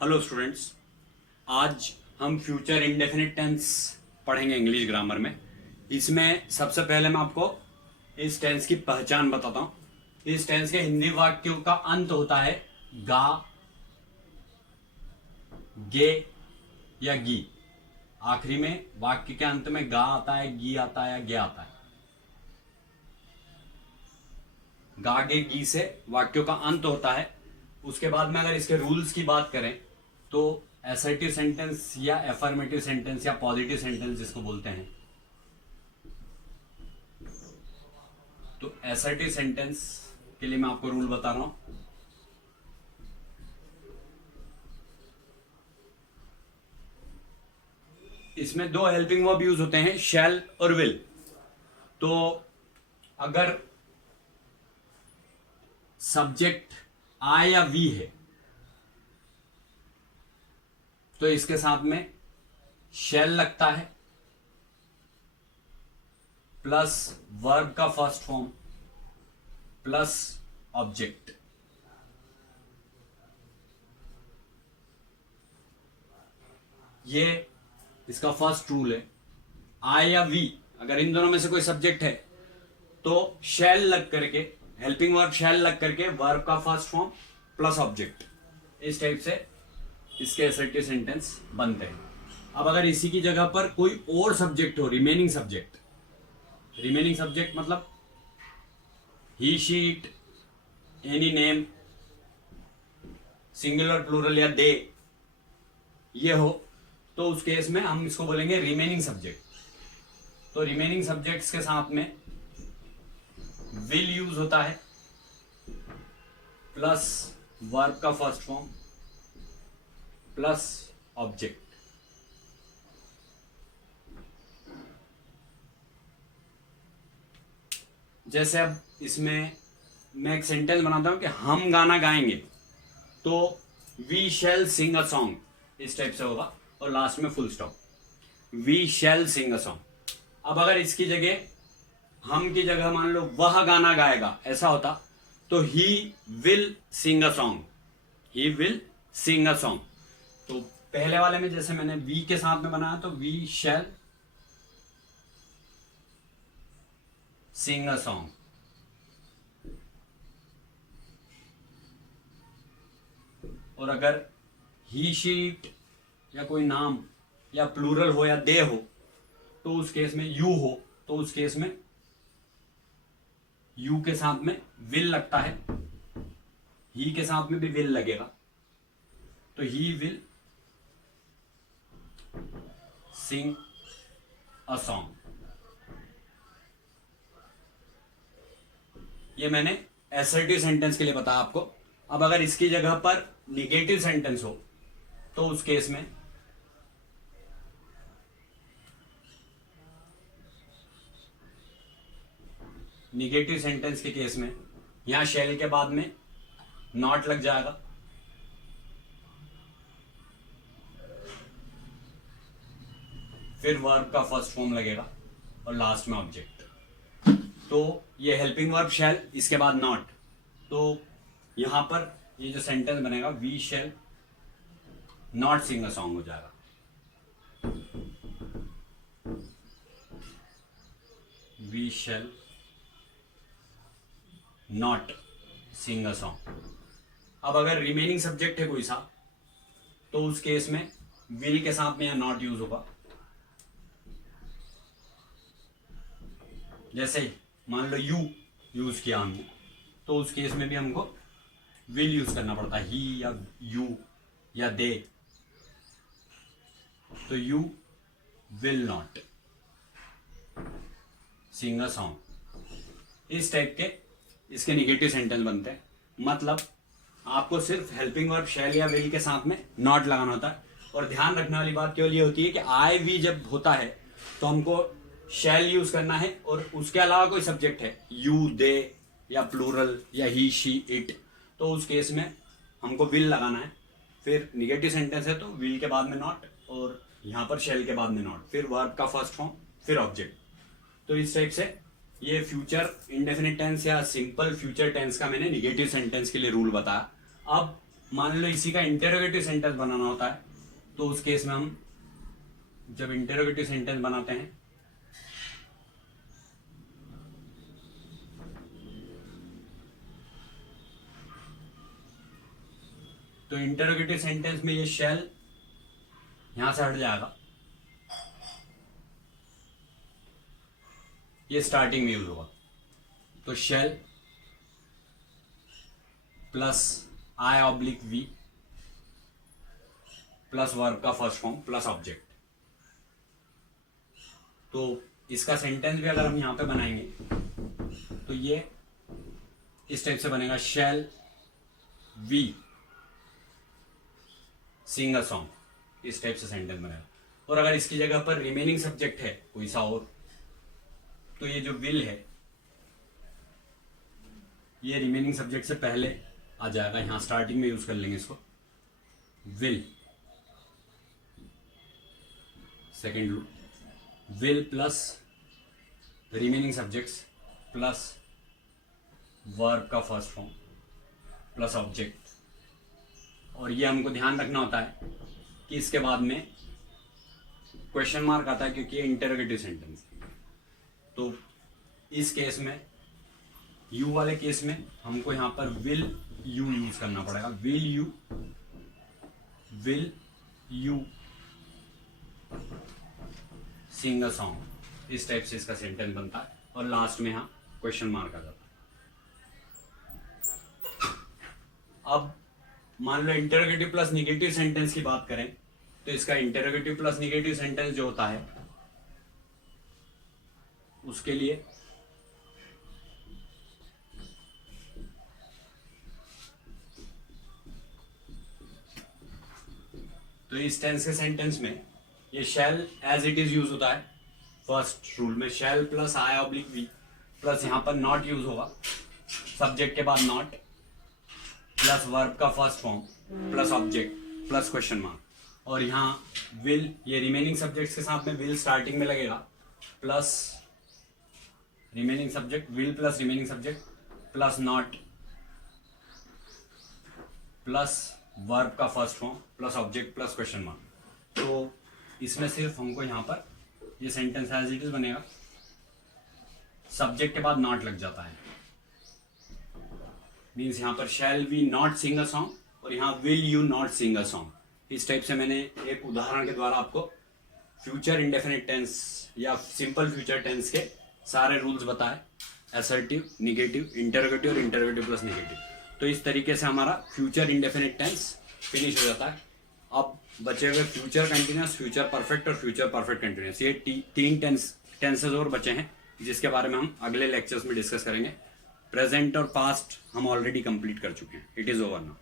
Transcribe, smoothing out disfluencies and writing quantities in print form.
Hello students, आज हम future indefinite tense पढ़ेंगे इंग्लिश ग्रामर में। इसमें सबसे पहले मैं आपको इस टेंस की पहचान बताता हूं। इस टेंस के हिंदी वाक्यों का अंत होता है गा, गे या गी। आखिरी में वाक्य के अंत में गा आता है, गी आता है या गे आता है। गा गे गी से वाक्यों का अंत होता है। उसके बाद में अगर इसके रूल्स की बात करें तो असर्टिव सेंटेंस या एफर्मेटिव सेंटेंस या पॉजिटिव सेंटेंस जिसको बोलते हैं, तो असर्टिव सेंटेंस के लिए मैं आपको रूल बता रहा हूं। इसमें दो हेल्पिंग वर्ब यूज होते हैं, शैल और विल। तो अगर सब्जेक्ट आई या वी है तो इसके साथ में शैल लगता है प्लस वर्ब का फर्स्ट फॉर्म प्लस ऑब्जेक्ट। ये इसका फर्स्ट रूल है। आई या वी, अगर इन दोनों में से कोई सब्जेक्ट है तो शैल लग करके, हेल्पिंग वर्ब शैल लग करके वर्ब का फर्स्ट फॉर्म प्लस ऑब्जेक्ट, इस टाइप से इसके असर्टिव सेंटेंस बनते हैं। अब अगर इसी की जगह पर कोई और सब्जेक्ट हो, रिमेनिंग सब्जेक्ट मतलब he, she, it, any name, singular plural या दे, ये हो, तो उस केस में हम इसको बोलेंगे रिमेनिंग सब्जेक्ट। तो रिमेनिंग सब्जेक्ट्स के साथ में विल यूज होता है प्लस वर्ब का फर्स्ट फॉर्म प्लस ऑब्जेक्ट। जैसे अब इसमें मैं एक सेंटेंस बनाता हूं कि हम गाना गाएंगे, तो we shall sing a song, इस टाइप से होगा और लास्ट में full stop, we shall sing a song. अब अगर इसकी जगह, हम की जगह मान लो वह गाना गाएगा, ऐसा होता तो he will sing a song, he will sing a song. तो पहले वाले में जैसे मैंने वी के साथ में बनाया तो we shall sing a song. और अगर ही, शी, इट या कोई नाम या प्लूरल हो या दे हो, तो उस केस में यू हो, तो उस केस में यू के साथ में विल लगता है, ही के साथ में भी विल लगेगा, तो he will sing a song. ये मैंने असर्टिव सेंटेंस के लिए बताया आपको। अब अगर इसकी जगह पर निगेटिव सेंटेंस हो तो उस केस में निगेटिव सेंटेंस के केस में यहां शैल के बाद में नॉट लग जाएगा, फिर वर्ब का फर्स्ट फॉर्म लगेगा और लास्ट में ऑब्जेक्ट। तो ये हेल्पिंग वर्ब शैल, इसके बाद नॉट, तो यहां पर ये जो सेंटेंस बनेगा we shall not sing a song हो जाएगा। We shall not sing a song. अब अगर रिमेनिंग सब्जेक्ट है कोई सा, तो उस केस में विल के साथ में या नॉट यूज होगा। जैसे मान लो यू यूज किया हमने, तो उस केस में भी हमको विल यूज करना पड़ता है, ही या यू या दे, तो you will not sing a song. इस टाइप के इसके निगेटिव सेंटेंस बनते हैं। मतलब आपको सिर्फ हेल्पिंग वर्ब शैल या विल के साथ में नॉट लगाना होता है। और ध्यान रखने वाली बात केवल ये होती है कि आई वी जब होता है तो हमको शैल यूज करना है, और उसके अलावा कोई सब्जेक्ट है, यू, दे या प्लूरल या ही, शी, इट, तो उस केस में हमको विल लगाना है। फिर निगेटिव सेंटेंस है तो विल के बाद में नॉट, और यहां पर शैल के बाद में नॉट, फिर वर्ब का फर्स्ट फॉर्म फिर ऑब्जेक्ट। तो इस टाइप से ये फ्यूचर इंडेफिनिट टेंस या सिंपल फ्यूचर टेंस का मैंने निगेटिव सेंटेंस के लिए रूल बताया। अब मान लो इसी का इंटेरोगेटिव सेंटेंस बनाना होता है, तो उस केस में हम जब इंटेरोगेटिव सेंटेंस बनाते हैं तो इंटेरोगेटिव सेंटेंस में ये शैल यहां से हट जाएगा, ये स्टार्टिंग में यूज होगा। तो shall plus I oblique we plus verb का फर्स्ट फॉर्म प्लस ऑब्जेक्ट। तो इसका सेंटेंस भी अगर हम यहां पे बनाएंगे तो ये इस टाइप से बनेगा, shall we sing a song, इस टाइप से सेंटेंस बनेगा। और अगर इसकी जगह पर रिमेनिंग सब्जेक्ट है कोई सा और, तो ये जो विल है ये रिमेनिंग सब्जेक्ट से पहले आ जाएगा, यहां स्टार्टिंग में यूज कर लेंगे इसको, will second rule, will plus remaining subjects plus verb का फर्स्ट फॉर्म प्लस ऑब्जेक्ट। और ये हमको ध्यान रखना होता है कि इसके बाद में क्वेश्चन मार्क आता है क्योंकि ये इंटरोगेटिव सेंटेंस है। तो इस केस में यू वाले केस में हमको यहां पर विल यू यूज करना पड़ेगा, will you sing a song, इस टाइप से इसका सेंटेंस बनता है और लास्ट में यहां क्वेश्चन मार्क आ जाता है। अब मान लो इंटरोगेटिव प्लस निगेटिव सेंटेंस की बात करें तो इसका इंटरोगेटिव प्लस निगेटिव सेंटेंस जो होता है उसके लिए तो इस टेंस के सेंटेंस में ये shall as it is use होता है। फर्स्ट रूल में shall plus I oblique we plus यहां पर नॉट यूज होगा, सब्जेक्ट के बाद नॉट प्लस वर्ब का first form plus object plus question mark. और यहाँ विल, ये रिमेनिंग सब्जेक्ट्स के साथ में विल स्टार्टिंग में लगेगा plus remaining subject, will plus remaining subject plus not plus verb का first form plus object plus question mark. तो इसमें सिर्फ हमको यहाँ पर ये सेंटेंस एज इट इज बनेगा, सब्जेक्ट के बाद नॉट लग जाता है, मीन्स यहाँ पर shall we not sing a song और यहाँ will you not sing a song. इस टाइप से मैंने एक उदाहरण के द्वारा आपको फ्यूचर इंडेफिनिट टेंस या सिंपल फ्यूचर टेंस के सारे रूल्स बताए, असर्टिव, निगेटिव, इंटरोगेटिव और इंटरोगेटिव प्लस निगेटिव। तो इस तरीके से हमारा फ्यूचर इंडेफिनिट टेंस फिनिश हो जाता है। अब बचे हुए फ्यूचर कंटिन्यूस, फ्यूचर परफेक्ट और फ्यूचर परफेक्ट कंटिन्यूस, ये तीन टेंसेज और बचे हैं जिसके बारे में हम अगले लेक्चर्स में डिस्कस करेंगे। प्रेजेंट और पास्ट हम ऑलरेडी कंप्लीट कर चुके हैं, इट इज ओवर नाउ।